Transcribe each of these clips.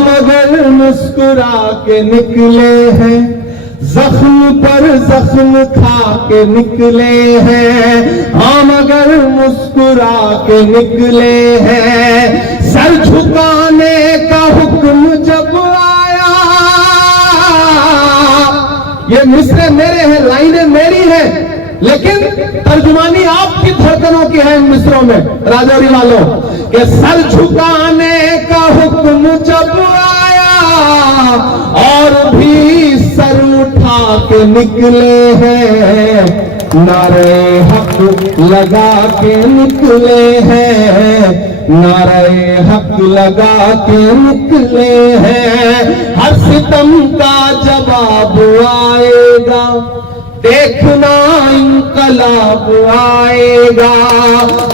मगर मुस्कुरा के निकले हैं, जख्म पर जख्म खा के निकले हैं। हाँ मगर मुस्कुरा के निकले हैं। सर झुकाने का हुक्म जब आया, ये मिसरे मेरे हैं, लाइनें मेरी हैं, लेकिन तर्जुमानी आपकी धड़कनों की है इन मिसरों में राजौरी वालों, कि सर झुकाने का हुक्म जब आया और भी सर उठा के निकले हैं। नारे हक लगा के निकले हैं, नारे हक लगा के निकले हैं। हर सितम का जवाब आएगा, देखना इनकलाब आएगा।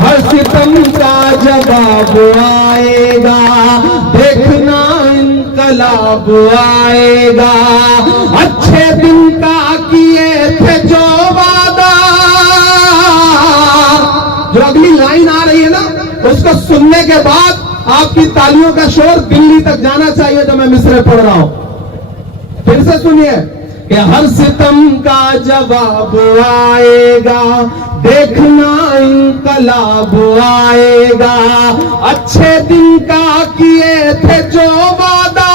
हर सितम का जवाब आएगा, देखना इनकलाब आएगा। अच्छे दिन का किए थे जो वादा, जो अगली लाइन आ रही है ना, उसको सुनने के बाद आपकी तालियों का शोर दिल्ली तक जाना चाहिए जो मैं मिसरे पढ़ रहा हूं। फिर से सुनिए कि हर सितम का जवाब आएगा, देखना इनकलाब आएगा। अच्छे दिन का किए थे जो वादा,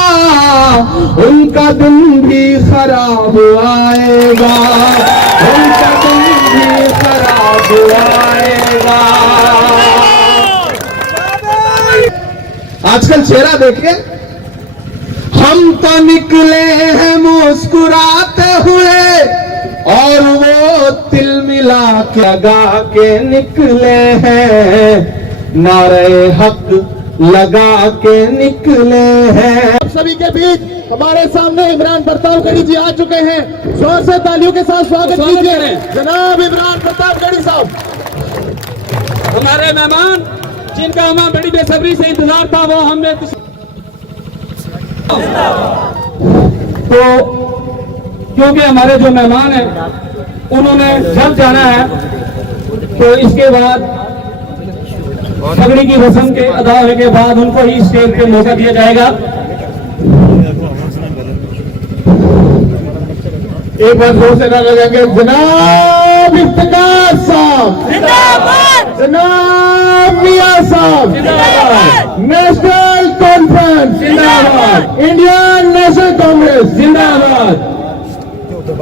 उनका दिन भी खराब आएगा, उनका दिन भी खराब आएगा। आजकल चेहरा देखिए, हम तो निकले हैं मुस्कुराते हुए और वो तिल मिला के लगा के निकले हैं। नारे हक लगा के निकले हैं। आप सभी के बीच हमारे सामने इमरान प्रतापगढ़ी जी आ चुके हैं। जोर से तालियों के साथ स्वागत कीजिए जनाब इमरान प्रतापगढ़ी साहब। हमारे मेहमान जिनका हमें बड़ी बेसब्री से इंतजार था, वो हमें तो क्योंकि हमारे जो मेहमान हैं उन्होंने जब जाना है, तो इसके बाद पगड़ी की रस्म के अदा होने के बाद उनको ही स्टेज पे मौका दिया जाएगा। एक बार जोर से नारा लगाएंगे, जनाब इफ्तिकार साहब जिंदाबाद, जनाब मियां साहब जिंदाबाद, नेशनल कॉन्फ्रेंस जिंदाबाद, इंडियन नेशनल कांग्रेस जिंदाबाद।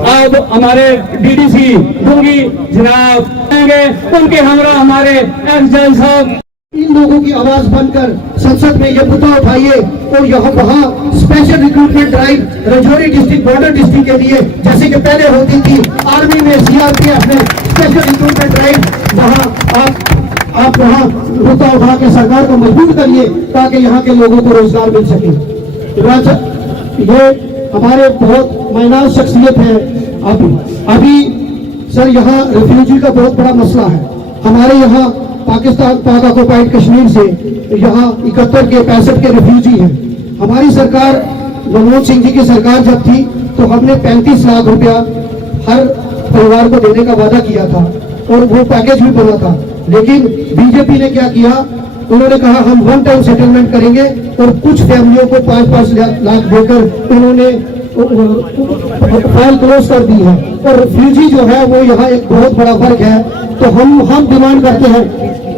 अब हमारे डीडीसी दूंगी जनाब आएंगे, उनके हमरा हमारे एफजल साहब इन लोगों की आवाज बनकर संसद में ये मुद्दा उठाइए और यहाँ वहाँ special recruitment drive Rajouri district border district के लिए, जैसे कि पहले होती थी आर्मी में, सीआरपीएफ में स्पेशल रिक्रूटमेंट ड्राइव, वहाँ आप वहाँ मुद्दा उठा के सरकार को मजबूर करिए ताकि यहाँ के लोगों को रोजगार मिल सके। ये हमारे बहुत मायनाज शख्सियत है। अभी सर यहाँ रिफ्यूजी का बहुत बड़ा मसला है। हमारे यहाँ पाकिस्तान पाक ऑक्युपाइड कश्मीर से यहाँ 71 के 65 के रिफ्यूजी हैं। हमारी सरकार मनमोहन सिंह जी की सरकार जब थी तो हमने 35 लाख रुपया हर परिवार को देने का वादा किया था और वो पैकेज भी बना था। लेकिन बीजेपी ने क्या किया, उन्होंने कहा हम वन टाइम सेटलमेंट करेंगे और कुछ फैमिलियों को 5-5 लाख देकर उन्होंने फाइल क्लोज कर दी है। और रिफ्यूजी जो है वो यहाँ एक बहुत बड़ा वर्ग है। तो हम डिमांड करते हैं,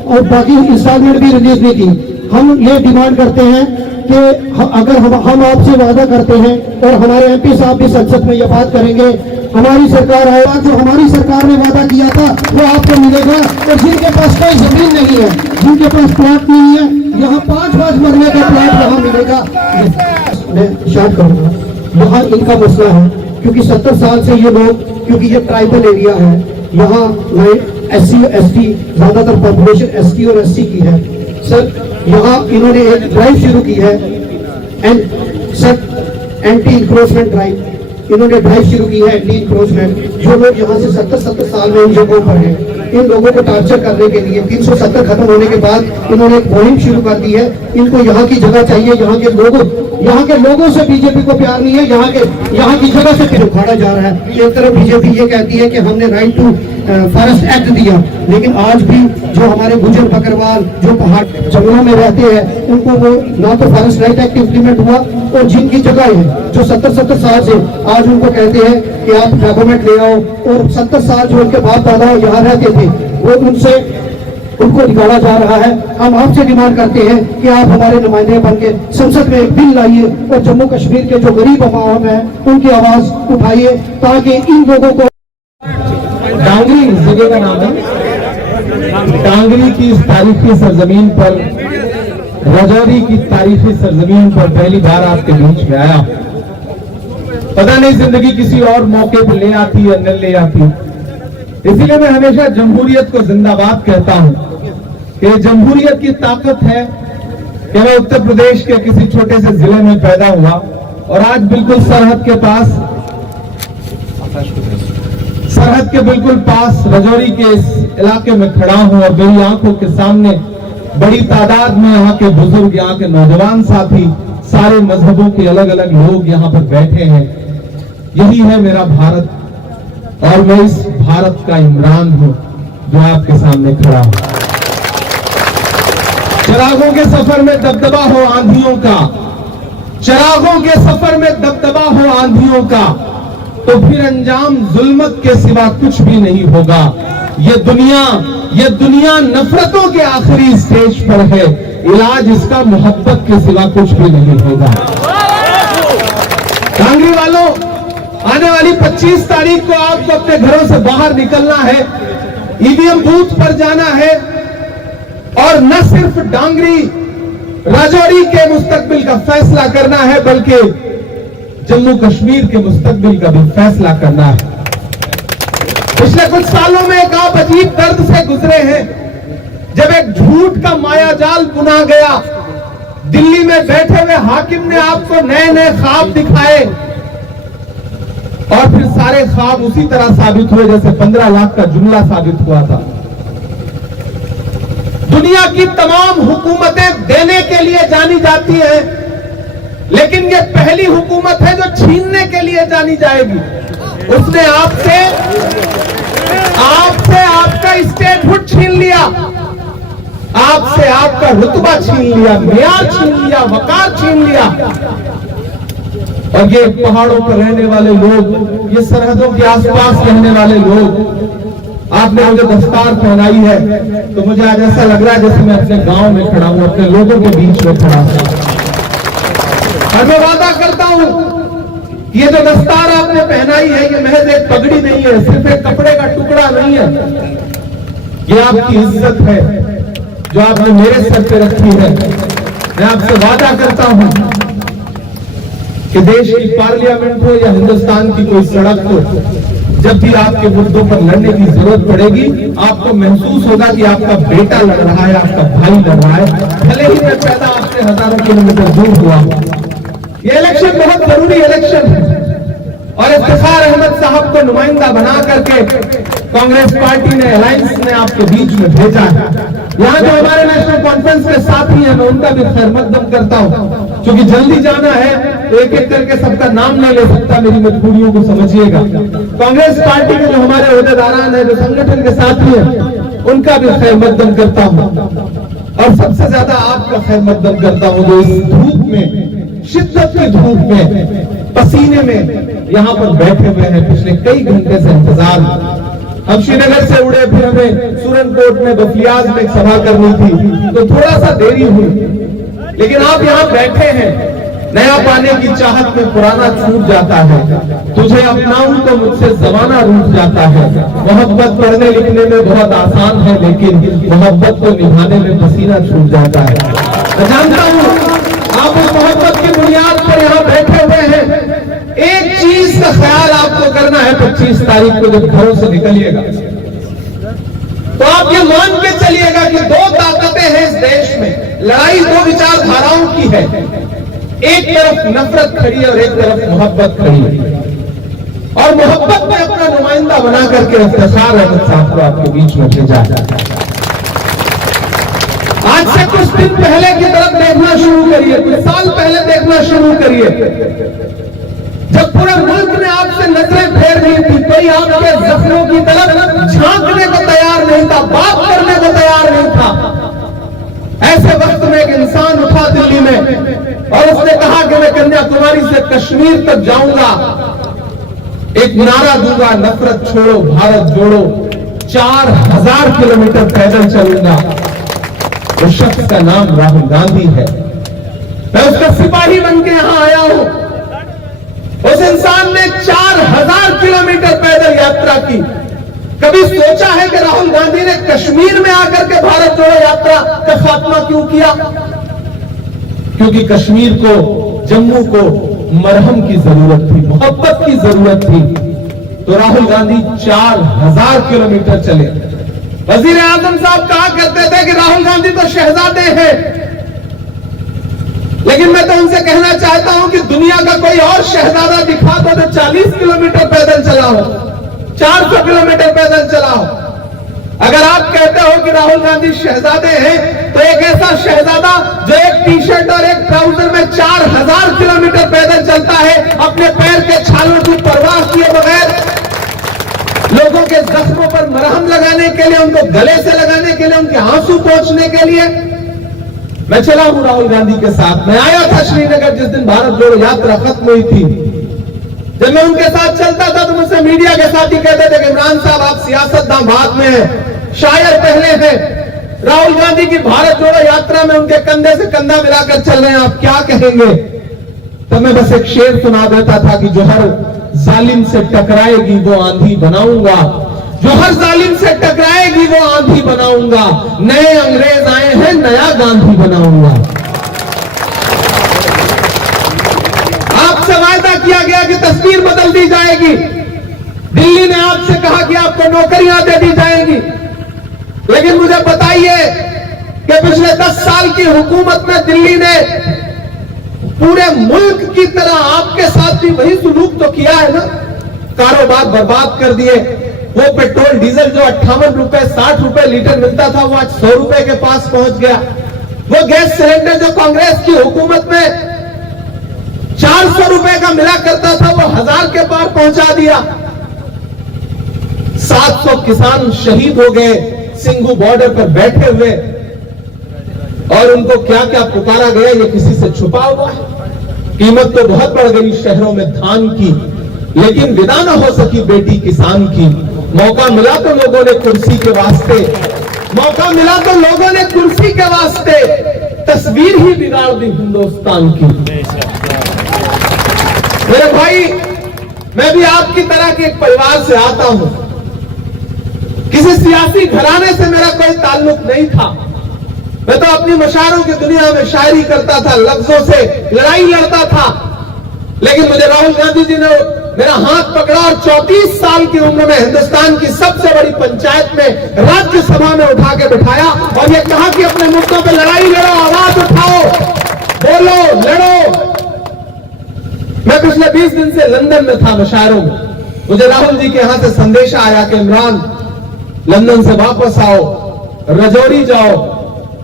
और बाकी इंस्टॉलमेंट भी रिलीज नहीं की, हम ये डिमांड करते हैं कि अगर हम आपसे वादा करते हैं और हमारे एमपी साहब भी संसद में ये बात करेंगे, हमारी सरकार आएगा, जो हमारी सरकार ने वादा किया था वो आपको मिलेगा। और जिनके पास कोई जमीन नहीं है, जिनके पास प्लॉट नहीं है, यहाँ 5 मरने का प्लॉट यहाँ मिलेगा। मैं स्टार्ट करूंगा, यहाँ इनका मसला है क्योंकि 70 साल से ये लोग, क्योंकि ये ट्राइबल एरिया है, यहाँ SC ST ज्यादातर पॉपुलेशन ST और SC की है। सर यहाँ इन्होंने एक ड्राइव शुरू की है, एंटी इंक्रोचमेंट ड्राइव, इन्होंने ड्राइव शुरू की है एंटी इंक्रोचमेंट। जो लोग यहाँ से 70 साल में इन जगहों पर हैं, इन लोगों को टार्चर करने के लिए 370 खत्म होने के बाद इन्होंने एक मुहिम शुरू कर दी है। इनको यहाँ की जगह चाहिए, यहाँ के लोगों से बीजेपी को प्यार नहीं है, यहाँ की जगह से फिर उखाड़ा जा रहा है। एक तरफ बीजेपी ये कहती है कि हमने राइट टू फॉरेस्ट एक्ट दिया, लेकिन आज भी जो हमारे गुजर बकरवाल जो पहाड़ जंगलों में रहते हैं उनको वो ना तो फॉरेस्ट राइट एक्ट इम्प्लीमेंट हुआ, और जिनकी जगह है जो 70 साल से आज उनको कहते हैं कि आप डॉक्यूमेंट ले आओ, और 70 साल जो उनके बाप दादा यहाँ रहते थे वो उनको निकाला जा रहा है। हम आपसे डिमांड करते हैं कि आप हमारे नुमाइंदे बन के संसद में एक बिल लाइए और जम्मू कश्मीर के जो गरीब अवाम है उनकी आवाज उठाइए, ताकि इन लोगों को डांगरी इस जगह का नाम है। डांगरी की इस तारीखी सरजमीन पर, राजौरी की तारीखी सरजमीन पर पहली बार आपके बीच में आया। पता नहीं जिंदगी किसी और मौके पर ले आती या न ले आती, इसीलिए मैं हमेशा जमहूरियत को जिंदाबाद कहता हूं कि जमहूरियत की ताकत है कि मैं उत्तर प्रदेश के किसी छोटे से जिले में पैदा हुआ और आज बिल्कुल सरहद के बिल्कुल पास राजौरी के इस इलाके में खड़ा हूं, और मेरी आंखों के सामने बड़ी तादाद में यहाँ के बुजुर्ग, यहाँ के नौजवान साथी, सारे मजहबों के अलग अलग लोग यहाँ पर बैठे हैं। यही है मेरा भारत, और मैं इस भारत का इमरान हूं जो आपके सामने खड़ा हूं। चिरागों के सफर में दबदबा हो आंधियों का, चिरागों के सफर में दबदबा हो आंधियों का, तो फिर अंजाम जुल्मत के सिवा कुछ भी नहीं होगा। ये दुनिया नफरतों के आखिरी स्टेज पर है, इलाज इसका मोहब्बत के सिवा कुछ भी नहीं होगा। कांगड़ी वालों, आने वाली 25 तारीख को आपको अपने घरों से बाहर निकलना है, ईवीएम बूथ पर जाना है, और न सिर्फ डांगरी राजौरी के मुस्तकबिल का फैसला करना है, बल्कि जम्मू कश्मीर के मुस्तकबिल का भी फैसला करना है। पिछले कुछ सालों में एक आप अजीब दर्द से गुजरे हैं, जब एक झूठ का मायाजाल बुना गया। दिल्ली में बैठे हुए हाकिम ने आपको नए नए ख्वाब दिखाए, और फिर सारे ख्वाब उसी तरह साबित हुए जैसे 15 लाख का जुमला साबित हुआ था। दुनिया की तमाम हुकूमतें देने के लिए जानी जाती हैं, लेकिन ये पहली हुकूमत है जो छीनने के लिए जानी जाएगी। उसने आपसे आपका स्टेटहुड छीन लिया, आपसे आपका रुतबा छीन लिया, मेयार छीन लिया, वकार छीन लिया। और ये पहाड़ों पर रहने वाले लोग, ये सरहदों के आसपास रहने वाले लोग, आपने मुझे दस्तार पहनाई है तो मुझे आज ऐसा लग रहा है जैसे मैं अपने गांव में खड़ा हूं, अपने लोगों के बीच में खड़ा हूं। और मैं वादा करता हूं, ये जो दस्तार आपने पहनाई है ये महज एक पगड़ी नहीं है, सिर्फ एक कपड़े का टुकड़ा नहीं है, ये आपकी इज्जत है जो आपने मेरे सर पे रखी है। मैं आपसे वादा करता हूं कि देश की पार्लियामेंट हो या हिंदुस्तान की कोई सड़क हो, जब भी आपके मुद्दों पर लड़ने की जरूरत पड़ेगी, आपको महसूस होगा कि आपका बेटा लड़ रहा है, आपका भाई लड़ रहा है, भले ही मैं पैदा आपसे हजारों किलोमीटर दूर हुआ हूं। ये इलेक्शन बहुत जरूरी इलेक्शन है, और इफ्तिखार अहमद साहब को नुमाइंदा बना करके कांग्रेस पार्टी ने, अलायंस ने आपके बीच में भेजा है। यहाँ जो हमारे नेशनल कॉन्फ्रेंस के साथी हैं, मैं उनका भी खैर मकदम करता हूँ, क्योंकि जल्दी जाना है, एक एक करके सबका नाम नहीं ले सकता, मेरी मजबूरियों को समझिएगा। कांग्रेस पार्टी के जो हमारे ओहदेदारान है, जो संगठन के साथी हैं, उनका भी खैर मकदम करता हूँ, और सबसे ज्यादा आपका खैर मकदम करता हूँ जो इस धूप में, शिद्दत की धूप में, पसीने में यहाँ पर बैठे हुए हैं। पिछले कई घंटे से इंतजार, हम श्रीनगर से उड़े, फिर हमें सुरनकोट में, बफलियाज में एक सभा करनी थी, तो थोड़ा सा देरी हुई, लेकिन आप यहाँ बैठे हैं। नया पाने की चाहत में पुराना छूट जाता है, तुझे अपनाऊं तो मुझसे जमाना रूठ जाता है। मोहब्बत पढ़ने लिखने में बहुत आसान है, लेकिन मोहब्बत को निभाने में पसीना छूट जाता है। मैं जानता हूँ आप उस मोहब्बत की बुनियाद पर यहाँ बैठे हुए हैं। एक चीज का ख्याल आपको करना है, 25 तारीख को जब घरों से निकलिएगा तो आप ये मान के चलिएगा कि दो ताकतें हैं इस देश में, लड़ाई दो विचारधाराओं की है। एक तरफ नफरत खड़ी है और एक तरफ मोहब्बत खड़ी है, और मोहब्बत में अपना नुमाइंदा बना करके इफ्तिखार अहमद साहब को आपके बीच में भेजा। आज से कुछ दिन पहले की तरफ देखना शुरू करिए, कुछ साल पहले देखना शुरू करिए, जब पूरे मुल्क ने आपसे नजरें फेर दी थी, कोई आपके जख्मों की तरफ झांकने को तैयार नहीं था, बात करने को तैयार नहीं था। ऐसे वक्त में एक इंसान उठा दिल्ली में और उसने कहा कि मैं कन्याकुमारी से कश्मीर तक जाऊंगा, एक नारा दूंगा, नफरत छोड़ो भारत जोड़ो, 4000 किलोमीटर पैदल चलूंगा। उस शख्स का नाम राहुल गांधी है। मैं उसका सिपाही बन के यहां आया हूं। उस इंसान ने 4000 किलोमीटर पैदल यात्रा की। कभी सोचा है कि राहुल गांधी ने कश्मीर में आकर के भारत जोड़ो यात्रा का खात्मा क्यों किया? क्योंकि कश्मीर को, जम्मू को मरहम की जरूरत थी, मोहब्बत की जरूरत थी। तो राहुल गांधी 4000 किलोमीटर चले। वजीर आजम साहब कहा करते थे कि राहुल गांधी तो शहजादे हैं, लेकिन मैं तो उनसे कहना चाहता हूं कि दुनिया का कोई और शहजादा दिखा दो तो 40 किलोमीटर पैदल चला हो, 400 किलोमीटर पैदल चला हो। अगर आप कहते हो कि राहुल गांधी शहजादे हैं, तो एक ऐसा शहजादा जो एक टी शर्ट और एक ट्राउजर में 4000 किलोमीटर पैदल चलता है, अपने पैर के छालों की परवाह किए बगैर, लोगों के जख्मों पर मरहम लगाने के लिए, उनको गले से लगाने के लिए, उनके आंसू पोंछने के लिए। मैं चला हूं राहुल गांधी के साथ। मैं आया था श्रीनगर जिस दिन भारत जोड़ो यात्रा खत्म हुई थी। जब मैं उनके साथ चलता था तो मुझसे मीडिया के साथ ही कहते थे कि इमरान साहब आप सियासतदान बाद में हैं, शायर पहले हैं। राहुल गांधी की भारत जोड़ो यात्रा में उनके कंधे से कंधा मिलाकर चल रहे हैं, आप क्या कहेंगे? तब मैं बस एक शेर सुना देता था कि जो हर जालिम से टकराएगी वो आंधी बनाऊंगा, जो हर जालिम से टकराएगी वो आंधी बनाऊंगा, नए अंग्रेज आए हैं नया गांधी बनाऊंगा। आपसे वायदा किया गया कि तस्वीर बदल दी जाएगी। दिल्ली ने आपसे कहा कि आपको नौकरियां दे दी जाएंगी, लेकिन मुझे बताइए कि पिछले 10 साल की हुकूमत में दिल्ली ने पूरे मुल्क की तरह आपके साथ भी वही सुलूक तो किया है ना। कारोबार बर्बाद कर दिए। वो पेट्रोल डीजल जो 58 रुपए 60 रुपए लीटर मिलता था वो आज 100 रुपए के पास पहुंच गया। वो गैस सिलेंडर जो कांग्रेस की हुकूमत में 400 रुपए का मिला करता था वो 1000 के पार पहुंचा दिया। 700 किसान शहीद हो गए सिंघू बॉर्डर पर बैठे हुए, और उनको क्या क्या पुकारा गया ये किसी से छुपा हुआ है। कीमत तो बहुत बढ़ गई शहरों में धान की, लेकिन विदा न हो सकी बेटी किसान की। मौका मिला तो लोगों ने कुर्सी के वास्ते, मौका मिला तो लोगों ने कुर्सी के वास्ते तस्वीर ही बिगाड़ दी हिंदुस्तान की। मेरे भाई, मैं भी आपकी तरह के एक परिवार से आता हूं। किसी सियासी घराने से मेरा कोई ताल्लुक नहीं था। मैं तो अपनी मशारों की दुनिया में शायरी करता था, लफ्जों से लड़ाई लड़ता था। लेकिन मुझे राहुल गांधी जी ने मेरा हाथ पकड़ा और 34 साल की उम्र में हिंदुस्तान की सबसे बड़ी पंचायत में राज्यसभा में उठा के बिठाया और ये कहा कि अपने मुद्दों पे लड़ाई लड़ो, आवाज उठाओ, बोलो, लड़ो। मैं पिछले 20 दिन से लंदन में था मशायरों में। मुझे राहुल जी के यहां से संदेशा आया कि इमरान लंदन से वापस आओ, रजौरी जाओ,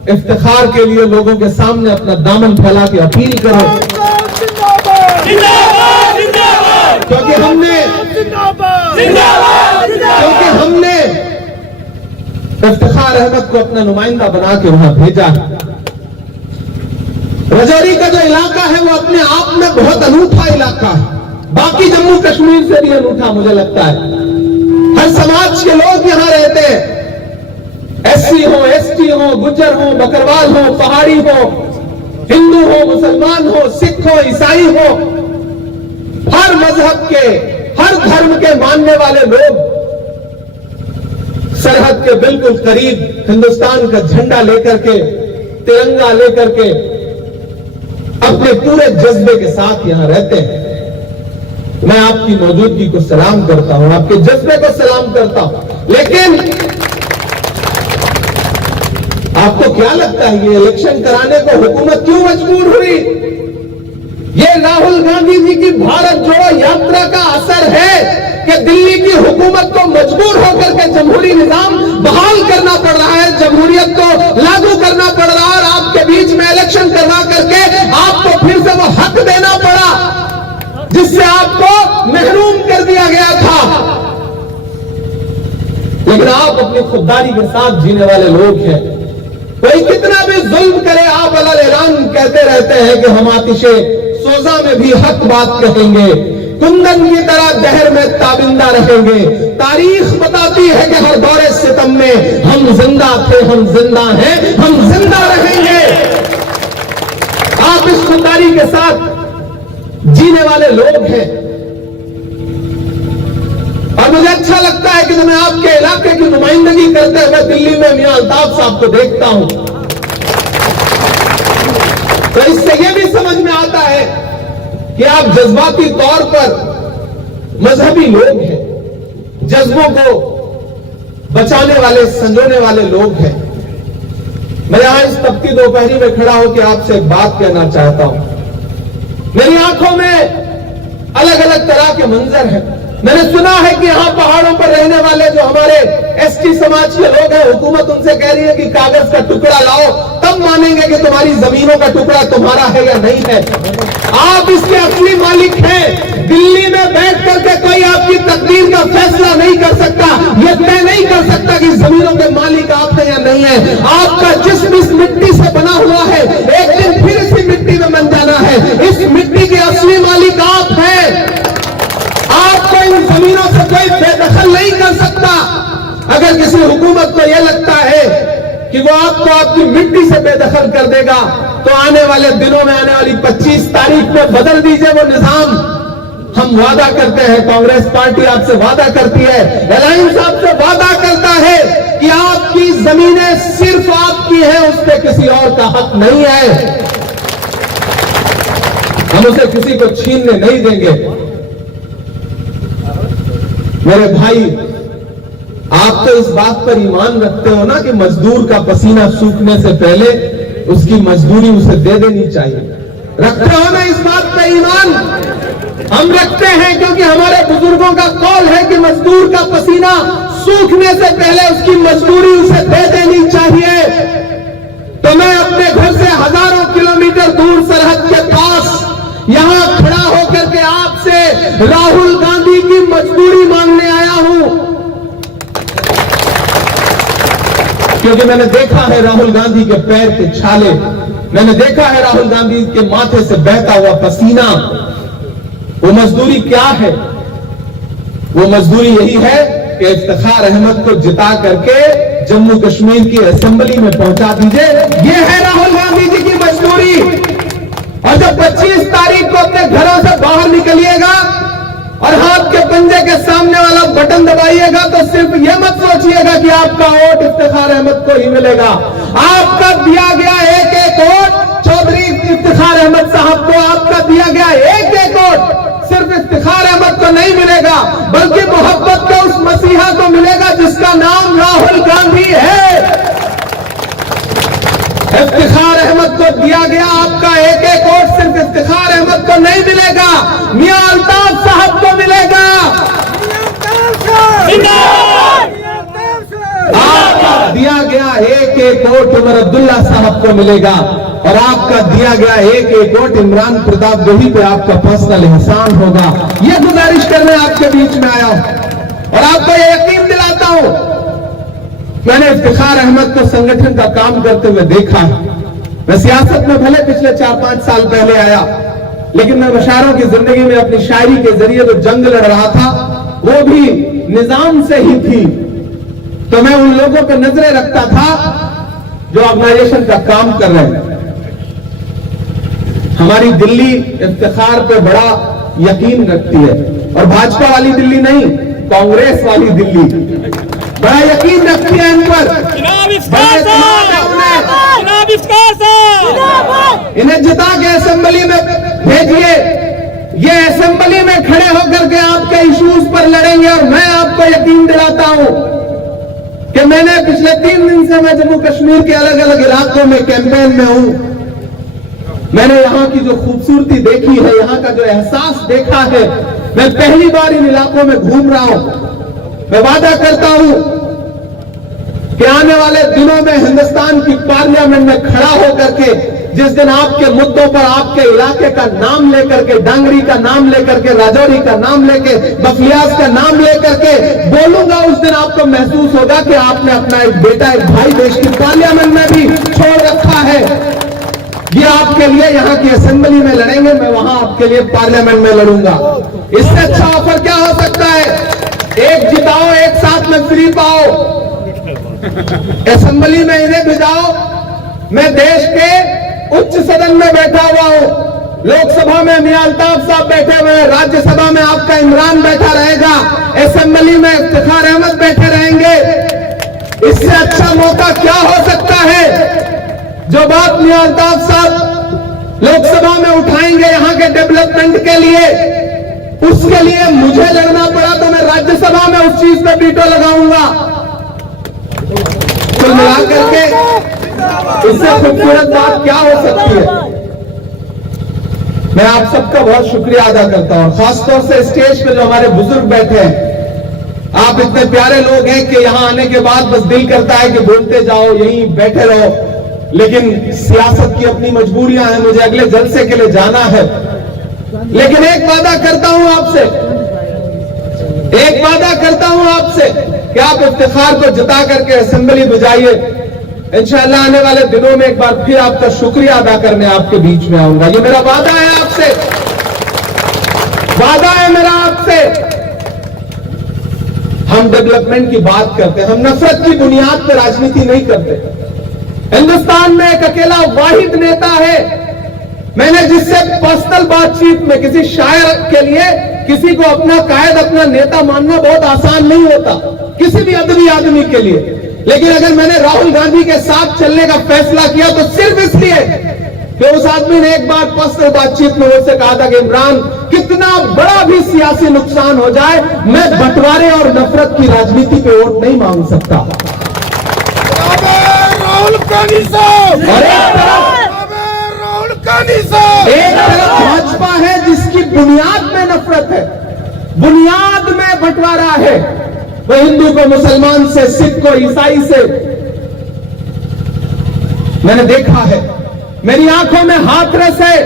इफ्तिखार के लिए लोगों के सामने अपना दामन फैला के अपील करो, क्योंकि हमने इफ्तिखार अहमद को अपना नुमाइंदा बना के वहां भेजा है। रजौरी का जो इलाका है वो अपने आप में बहुत अनूठा इलाका है, बाकी जम्मू कश्मीर से भी अनूठा मुझे लगता है। हर समाज के लोग यहां रहते हैं, एससी हो, एसटी हो, गुज्जर हो, बकरवाल हो, पहाड़ी हो, हिंदू हो, मुसलमान हो, सिख हो, ईसाई हो, हर मजहब के, हर धर्म के मानने वाले लोग सरहद के बिल्कुल करीब हिंदुस्तान का झंडा लेकर के, तिरंगा लेकर के अपने पूरे जज्बे के साथ यहां रहते हैं। मैं आपकी मौजूदगी को सलाम करता हूं, आपके जज्बे को सलाम करता हूं। लेकिन आपको क्या लगता है ये इलेक्शन कराने को हुकूमत क्यों मजबूर हुई? ये राहुल गांधी जी की भारत जोड़ो यात्रा का असर है कि दिल्ली की हुकूमत को मजबूर होकर के जमहूरी निजाम बहाल करना पड़ रहा है, जमहूरियत को लागू करना पड़ रहा है, और आपके बीच में इलेक्शन करवा करके आपको फिर से वो हक देना पड़ा जिससे आपको महरूम कर दिया गया था। लेकिन आप अपनी खुददारी के साथ जीने वाले लोग हैं। कोई कितना भी जुल्म करे, आप अलग ऐलान कहते रहते हैं कि हम आतिशे सोजा में भी हक बात कहेंगे, कुंदन की तरह जहर में ताबिंदा रहेंगे। तारीख बताती है कि हर दौरे सितम में हम जिंदा थे, हम जिंदा हैं, हम जिंदा रहेंगे। आप इस खुददारी के साथ जीने वाले लोग हैं। और मुझे अच्छा लगता है कि मैं आपके इलाके की नुमाइंदगी करते हुए दिल्ली में मियां अल्ताफ साहब को देखता हूं, तो इससे यह भी समझ में आता है कि आप जज्बाती तौर पर मजहबी लोग हैं, जज्बों को बचाने वाले, संजोने वाले लोग हैं। मैं यहां इस तपती दोपहरी में खड़ा होकर आपसे एक बात कहना चाहता हूं। मेरी आंखों में अलग अलग तरह के मंजर हैं। मैंने सुना है कि यहां पहाड़ों पर रहने वाले जो हमारे एसटी समाज के लोग हैं, हुकूमत उनसे कह रही है कि कागज का टुकड़ा लाओ, तब मानेंगे कि तुम्हारी जमीनों का टुकड़ा तुम्हारा है या नहीं है। आप इसके असली मालिक हैं। दिल्ली में बैठ करके कोई आपकी तकदीर का फैसला नहीं कर सकता, यह तय नहीं कर सकता कि जमीनों के मालिक आप हैं या नहीं है। आपका जिस्म इस मिट्टी से बना हुआ है, एक दिन फिर इसी मिट्टी में बन जाना है। इस मिट्टी के असली मालिक आप हैं। आपको इन जमीनों से कोई बेदखल नहीं कर सकता। अगर किसी हुकूमत को यह लगता है कि वो आपको आपकी मिट्टी से बेदखल कर देगा, तो आने वाले दिनों में, आने वाली 25 तारीख में बदल दीजिए वो निजाम। हम वादा करते हैं, कांग्रेस पार्टी आपसे वादा करती है, अलायंस आपसे वादा करता है कि आपकी जमीनें सिर्फ आपकी हैं, उस पर किसी और का हक नहीं है। हम उसे किसी को छीनने नहीं देंगे। मेरे भाई, आप तो इस बात पर ईमान रखते हो ना कि मजदूर का पसीना सूखने से पहले उसकी मजदूरी उसे दे देनी चाहिए। रखते हो ना इस बात पर ईमान? हम रखते हैं, क्योंकि हमारे बुजुर्गों का कौल है कि मजदूर का पसीना सूखने से पहले उसकी मजदूरी उसे दे देनी चाहिए। तो मैं अपने घर से हजारों किलोमीटर दूर सरहद के पास यहां खड़ा होकर के आपसे राहुल गांधी की मजदूरी मांगने आया हूं, क्योंकि मैंने देखा है राहुल गांधी के पैर के छाले, मैंने देखा है राहुल गांधी के माथे से बहता हुआ पसीना। वो मजदूरी क्या है? वो मजदूरी यही है कि इफ्तिखार अहमद को जिता करके जम्मू कश्मीर की असेंबली में पहुंचा दीजिए। ये है राहुल गांधी जी की मजदूरी। और जब 25 तारीख को अपने घरों से बाहर निकलिएगा और हाथ के पंजे के सामने वाला बटन दबाइएगा, तो सिर्फ यह मत सोचिएगा कि आपका वोट इफ्तिखार अहमद को ही मिलेगा। आपका दिया गया एक एक वोट चौधरी इफ्तिखार अहमद साहब को, आपका दिया गया एक एक वोट सिर्फ इफ्तिखार अहमद को नहीं मिलेगा, बल्कि मोहब्बत के उस मसीहा को मिलेगा जिसका नाम राहुल गांधी है। इफ्तिखार अहमद को दिया गया आपका एक एक वोट सिर्फ इफ्तिखार अहमद को नहीं मिलेगा, मियां अल्ताफ साहब को मिलेगा। आपका दिया गया एक एक वोट उमर अब्दुल्ला साहब को मिलेगा, और आपका दिया गया एक एक वोट इमरान प्रताप वही पे आपका पर्सनल एहसान होगा। यह गुजारिश करने आपके बीच में आया हूं और आपको यह यकीन दिलाता हूं। मैंने इफ्तिखार अहमद को संगठन का काम करते हुए देखा है। मैं सियासत में भले पिछले 4-5 साल पहले आया, लेकिन मैं मशायरों की जिंदगी में अपनी शायरी के जरिए जो जंग लड़ रहा था वो भी निजाम से ही थी। तो मैं उन लोगों पर नजरें रखता था जो ऑर्गेनाइजेशन का काम कर रहे हैं। हमारी दिल्ली इफ्तिखार पे बड़ा यकीन रखती है, और भाजपा वाली दिल्ली नहीं, कांग्रेस वाली दिल्ली बड़ा यकीन रखती है इन पर। इन्हें जिता के असेंबली में भेजिए, ये असेंबली में खड़े होकर के आपके इश्यूज पर लड़ेंगे। और मैं आपको यकीन दिलाता हूं कि मैंने पिछले 3 दिन से मैं जम्मू कश्मीर के अलग अलग इलाकों में कैंपेन में हूं। मैंने यहाँ की जो खूबसूरती देखी है, यहाँ का जो एहसास देखा है, मैं पहली बार इन इलाकों में घूम रहा हूं। मैं वादा करता हूं कि आने वाले दिनों में हिंदुस्तान की पार्लियामेंट में खड़ा होकर के जिस दिन आपके मुद्दों पर आपके इलाके का नाम लेकर के, डांगरी का नाम लेकर के, राजौरी का नाम लेके, बखलियास का नाम लेकर के बोलूंगा, उस दिन आपको महसूस होगा कि आपने अपना एक बेटा, एक भाई देश की पार्लियामेंट में भी छोड़ रखा है। ये आपके लिए यहाँ की असेंबली में लड़ेंगे, मैं वहां आपके लिए पार्लियामेंट में लड़ूंगा। इससे अच्छा ऑफर क्या हो सकता है? एक जिताओ, एक साथ में फ्री पाओ, असेंबली में इन्हें भिजाओ। मैं देश के उच्च सदन में बैठा हुआ हूं, लोकसभा में मियां अल्ताफ साहब बैठे हुए हैं, राज्यसभा में आपका इमरान बैठा रहेगा, असेंबली में इफ्तिखार अहमद बैठे रहेंगे। इससे अच्छा मौका क्या हो सकता है? जो बात मियां अल्ताफ साहब लोकसभा में उठाएंगे यहां के डेवलपमेंट के लिए, उसके लिए मुझे लड़ना पड़ा तो मैं राज्यसभा में उस चीज पर वीटो लगाऊंगा। कुल मिलाकर के इससे खूबसूरत बात क्या हो सकती है? मैं आप सबका बहुत शुक्रिया अदा करता हूं, खासतौर से स्टेज पे जो हमारे बुजुर्ग बैठे हैं। आप इतने प्यारे लोग हैं कि यहां आने के बाद बस दिल करता है कि बोलते जाओ, यहीं बैठे रहो, लेकिन सियासत की अपनी मजबूरियां हैं, मुझे अगले जलसे के लिए जाना है। लेकिन एक वादा करता हूं आपसे, एक वादा करता हूं आपसे कि आप इफ्तिखार को जिता करके असेंबली बुझाइए। इंशाअल्लाह आने वाले दिनों में एक बार फिर आपका शुक्रिया अदा करने आपके बीच में आऊंगा। ये मेरा वादा है आपसे, वादा है मेरा आपसे। हम डेवलपमेंट की बात करते हैं, हम नफरत की बुनियाद पर राजनीति नहीं करते। हिंदुस्तान में एक अकेला वाहिद नेता है। मैंने जिससे पर्सनल बातचीत में, किसी शायर के लिए किसी को अपना कायद, अपना नेता मानना बहुत आसान नहीं होता, किसी भी अदबी आदमी के लिए। लेकिन अगर मैंने राहुल गांधी के साथ चलने का फैसला किया तो सिर्फ इसलिए कि उस आदमी ने एक बार पर्सनल बातचीत में मुझसे कहा था कि इमरान, कितना बड़ा भी सियासी नुकसान हो जाए, मैं बंटवारे और नफरत की राजनीति पे वोट नहीं मांग सकता। और एक तरफ भाजपा है जिसकी बुनियाद में नफरत है, बुनियाद में बंटवारा है, वह हिंदू को मुसलमान से, सिख को ईसाई से। मैंने देखा है, मेरी आंखों में हाथरस है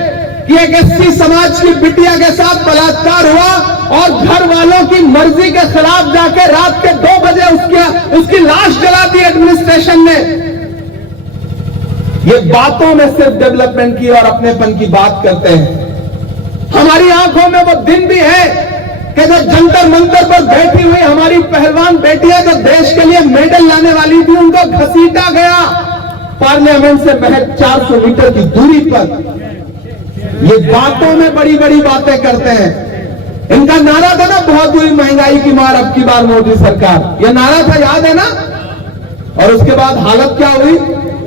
कि एक एससी समाज की बिटिया के साथ बलात्कार हुआ और घर वालों की मर्जी के खिलाफ जाके रात के 2 बजे उसकी लाश जला दी एडमिनिस्ट्रेशन ने। ये बातों में सिर्फ डेवलपमेंट की और अपनेपन की बात करते हैं। हमारी आंखों में वो दिन भी है कि जब जंतर मंतर पर बैठी हुई हमारी पहलवान बेटियां जो देश के लिए मेडल लाने वाली थी, उनको घसीटा गया पार्लियामेंट से महज 400 मीटर की दूरी पर। ये बातों में बड़ी बड़ी बातें करते हैं। इनका नारा था ना, बहुत हुई महंगाई की मार अब की बार मोदी सरकार, ये नारा था, याद है ना? और उसके बाद हालत क्या हुई?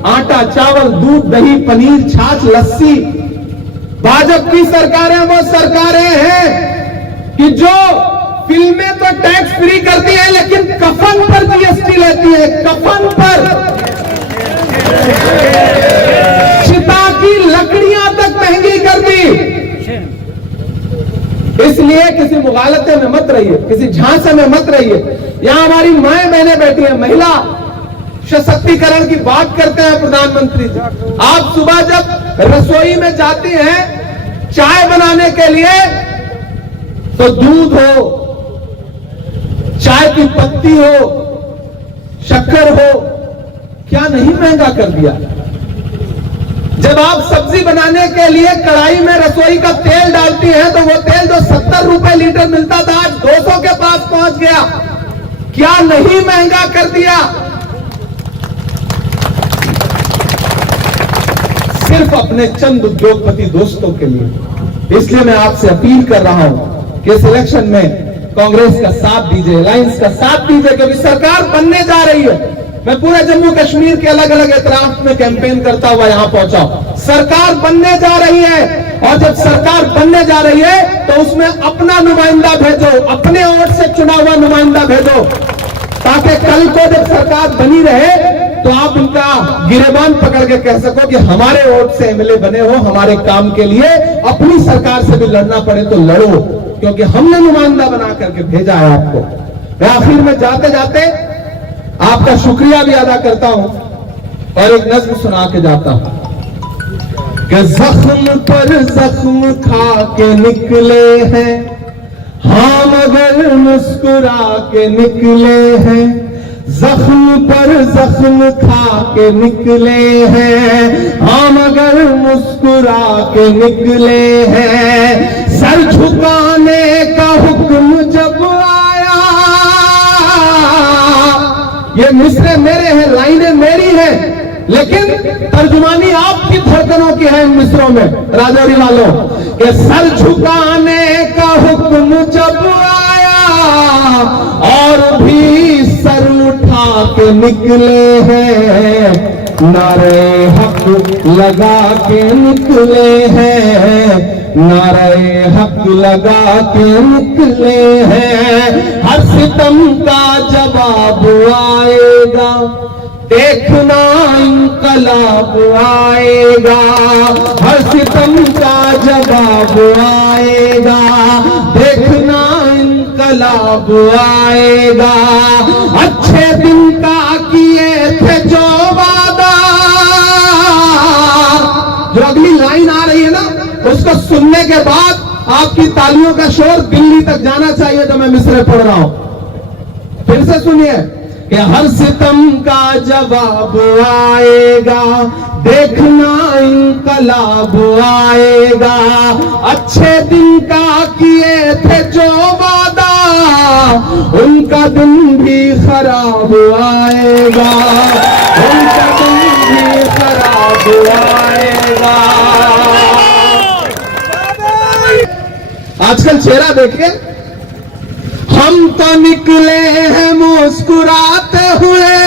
आटा, चावल, दूध, दही, पनीर, छाछ, लस्सी। भाजपा की सरकारें वो सरकारें हैं कि जो फिल्में तो टैक्स फ्री करती है लेकिन कफन पर जीएसटी लेती है, कफन पर। चिता की लकड़ियां तक महंगी कर दी। इसलिए किसी मुगालते में मत रहिए, किसी झांसे में मत रहिए। यहां हमारी माएं बहनें बैठी हैं, महिला सशक्तिकरण की बात करते हैं प्रधानमंत्री जी। आप सुबह जब रसोई में जाती हैं चाय बनाने के लिए, तो दूध हो, चाय की पत्ती हो, शक्कर हो, क्या नहीं महंगा कर दिया? जब आप सब्जी बनाने के लिए कढ़ाई में रसोई का तेल डालती हैं तो वो तेल जो 70 रुपए लीटर मिलता था आज 200 के पास पहुंच गया। क्या नहीं महंगा कर दिया? सिर्फ अपने चंद उद्योगपति दोस्तों के लिए। इसलिए मैं आपसे अपील कर रहा हूं कि इस इलेक्शन में कांग्रेस का साथ दीजिए, अलायंस का साथ दीजिए, क्योंकि सरकार बनने जा रही है। मैं पूरे जम्मू कश्मीर के अलग अलग इतराफ में कैंपेन करता हुआ यहां पहुंचा। सरकार बनने जा रही है, और जब सरकार बनने जा रही है तो उसमें अपना नुमाइंदा भेजो, अपने वोट से चुना हुआ नुमाइंदा भेजो, ताकि कल को जब सरकार बनी रहे तो आप उनका गिरेबान पकड़ के कह सको कि हमारे वोट से एमएलए बने हो, हमारे काम के लिए। अपनी सरकार से भी लड़ना पड़े तो लड़ो, क्योंकि हमने नुमाइंदा बना करके भेजा है आपको। मैं आखिर में जाते जाते आपका शुक्रिया भी अदा करता हूं और एक नज्म सुना के जाता हूं। कि जख्म पर जख्म खा के निकले हैं हाँ मगर मुस्कुरा के निकले हैं, जख्म पर जख्म खा के निकले हैं हाँ मगर मुस्कुरा के निकले हैं। सर झुकाने का हुक्म जब आया, ये मिसरे मेरे हैं, लाइनें मेरी हैं, लेकिन तर्जुमानी आपकी धड़कनों की है इन मिसरों में राजौरी वालों। कि सर झुकाने का हुक्म जब आया और भी सर उठा के निकले हैं, नारे हक लगा के निकले हैं, नारे हक लगा के निकले हैं। हर सितम का जवाब आएगा, देखना इनकलाब आएगा, हर सितम का जवाब आएगा, देखना इनकलाब आएगा। अच्छे दिन का किए थे जो वादा, जो अगली लाइन आ रही है ना, उसको सुनने के बाद आपकी तालियों का शोर दिल्ली तक जाना चाहिए जो मैं मिसरे पढ़ रहा हूं। फिर से सुनिए कि हर सितम का जवाब आएगा, देखना इनकलाब आएगा। अच्छे दिन का किए थे जो वादा, उनका दिन भी खराब आएगा, उनका दिन भी खराब आएगा। आजकल चेहरा देखिए, हम तो निकले हैं मुस्कुराते हुए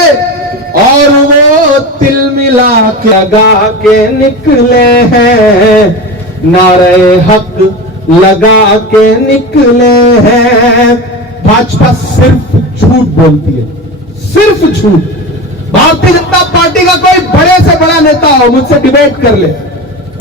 और वो तिल मिला के लगा के निकले हैं, नारे हक लगा के निकले हैं। भाजपा सिर्फ झूठ बोलती है, सिर्फ झूठ। भारतीय जनता पार्टी का कोई बड़े से बड़ा नेता हो, मुझसे डिबेट कर ले,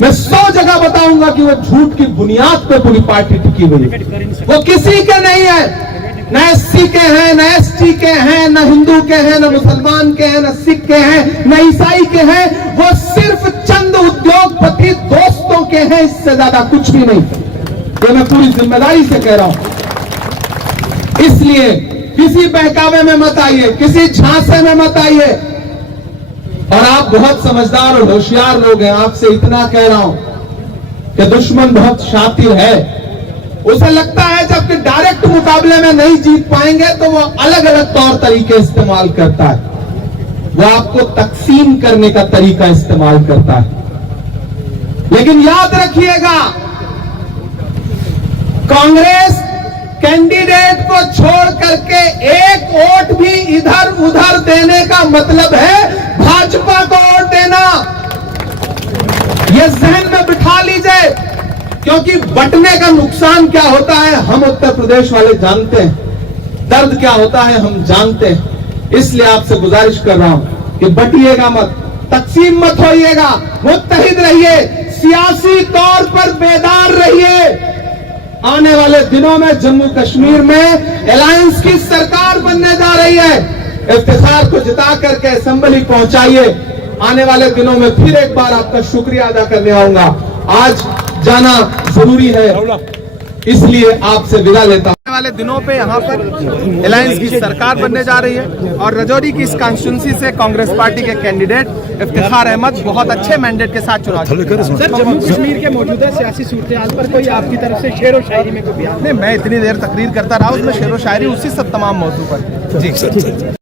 मैं 100 जगह बताऊंगा कि वो झूठ की बुनियाद पे पूरी पार्टी टिकी हुई है। वो किसी के नहीं है, न एससी के हैं, न एसटी के हैं, न हिंदू के हैं, न मुसलमान के हैं, न सिख के हैं, न ईसाई के हैं। वो सिर्फ चंद उद्योगपति दोस्तों के हैं, इससे ज्यादा कुछ भी नहीं। ये मैं पूरी जिम्मेदारी से कह रहा हूं। इसलिए किसी बहकावे में मत आइए, किसी झांसे में मत आइए। और आप बहुत समझदार और होशियार लोग हैं, आपसे इतना कह रहा हूं कि दुश्मन बहुत शातिर है। उसे लगता है जब कि डायरेक्ट मुकाबले में नहीं जीत पाएंगे तो वो अलग अलग तौर तरीके इस्तेमाल करता है, वो आपको तकसीम करने का तरीका इस्तेमाल करता है। लेकिन याद रखिएगा, कांग्रेस कैंडिडेट को छोड़ करके एक वोट भी इधर उधर देने का मतलब है भाजपा को वोट देना। यह जहन में बिठा लीजिए, क्योंकि बंटने का नुकसान क्या होता है हम उत्तर प्रदेश वाले जानते हैं, दर्द क्या होता है हम जानते हैं। इसलिए आपसे गुजारिश कर रहा हूं कि बंटिएगा मत, तकसीम मत होइएगा, मुत्तहिद रहिए, सियासी तौर पर बेदार रहिए। आने वाले दिनों में जम्मू कश्मीर में अलायंस की सरकार बनने जा रही है। इफ्तिखार को जिता करके असेंबली पहुंचाइए। आने वाले दिनों में फिर एक बार आपका शुक्रिया अदा करने आऊंगा। आज जाना जरूरी है, इसलिए आपसे विदा लेता हूं। आने वाले दिनों पे यहाँ पर अलायंस की सरकार बनने जा रही है और रजौरी की इस कॉन्स्टिट्यूंसी से कांग्रेस पार्टी के कैंडिडेट इफ्तिखार अहमद बहुत अच्छे मैंडेट के साथ चुनाव जीते। सर, जम्मू कश्मीर के मौजूदा सियासी सूरत पर कोई आपकी तरफ से शेर व शायरी में कोई बयान? नहीं, मैं इतनी देर तकरीर करता रहा, उसमें शेर व शायरी उसी सब तमाम मौजू पर। जी सर।